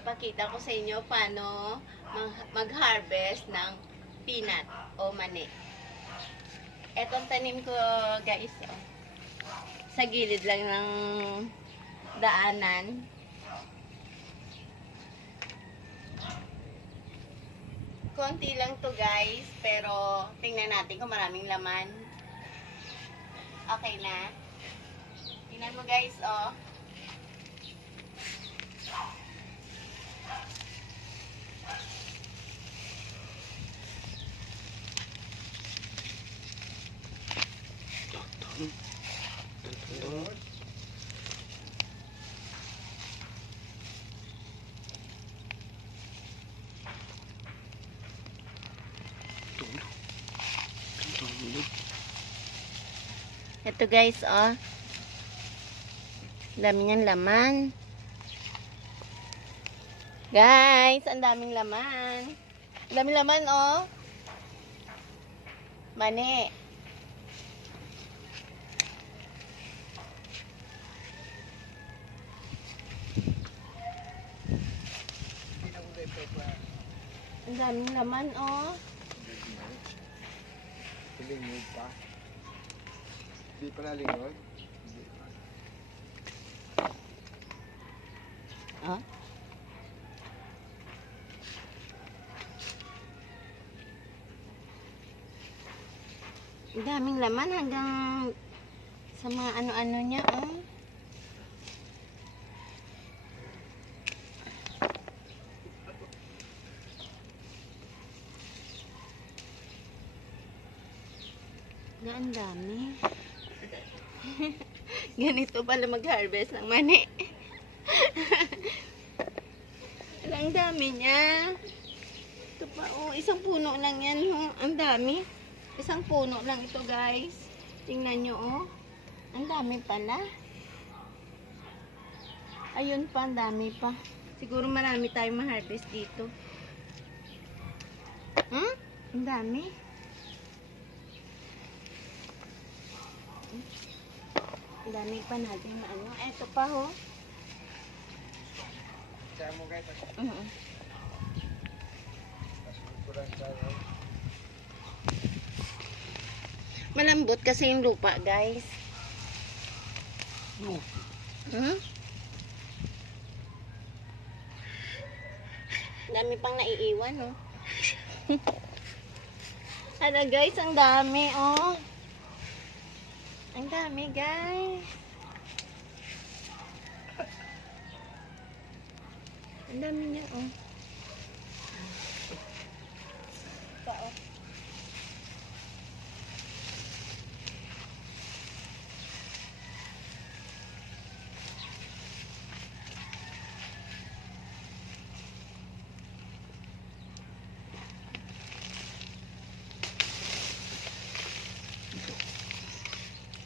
papakita ko sa inyo paano mag-harvest ng peanut o mani. Etong tanim ko, guys, sa gilid lang ng daanan. Konti lang to, guys, pero tingnan natin kung maraming laman. Okay na. Tingnan mo, guys, oh. Ito, guys, oh. Dami niyang laman. Guys, ang daming laman. Ang daming laman, oh. Mani. Ang daming laman, oh. Lingod pa. Hindi pala lingod. Oh. Ang daming laman hanggang sa mga ano-ano niya, oh. Ang dami. Ganito pala mag-harvest ng mani. Ang dami niya. Ito pa, oh, isang puno lang yan, oh. Ang dami. Isang puno lang ito, guys. Tingnan nyo, oh. Ang dami pala. Ayun pa, ang dami pa. Siguro marami tayong ma-harvest dito. Ang dami. Ang dami pa natin na ano. Eto pa, ho. Kaya mo guys. Malambot kasi yung lupa, guys. Dami pang naiiwan, oh. Ano, guys, ang dami, oh. Ang dami, guys. Ang dami niya, oh. Pa, oh.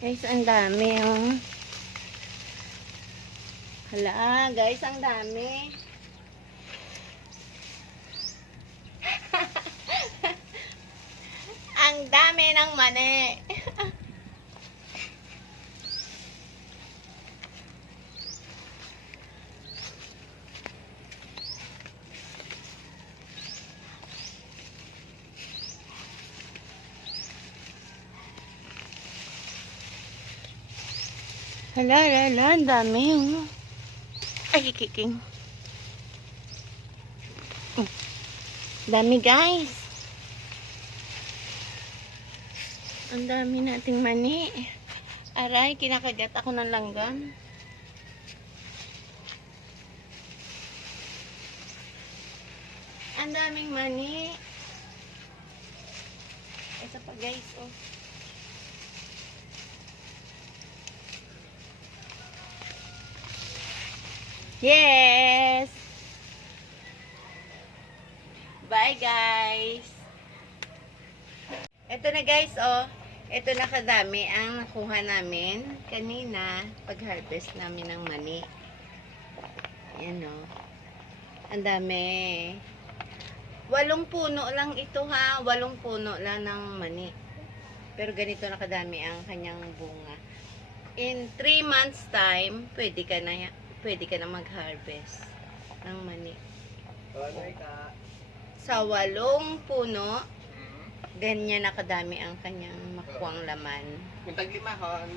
Guys, ang dami, oh. Hala, guys, ang dami. Ang dami ng mani. Hala, hala, ang dami, oh. Ay, kiking. Dami, guys. Ang dami nating mani. Aray, kinakagat ako ng langgam. Ang daming mani. Ito pa, guys, oh. Yes! Bye, guys! Ito na, guys, oh. Ito na kadami ang nakuha namin kanina pag-harvest namin ng mani. Ayan, oh. Ang dami. 8 puno lang ito, ha. 8 puno lang ng mani. Pero ganito na kadami ang kanyang bunga. In 3 months time, pwede ka na mag-harvest. ng mani. Ano ka? Sa 8 puno, ganyan nakadami ang kanyang makuwang laman. Kung taglimahon.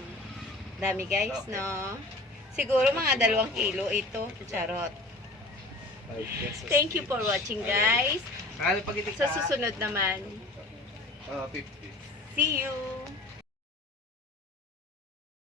Dami guys, Okay. no? Siguro mga 2 kilo ito, charot. Thank you for watching guys. Ano pag Sa susunod naman, 50. see you!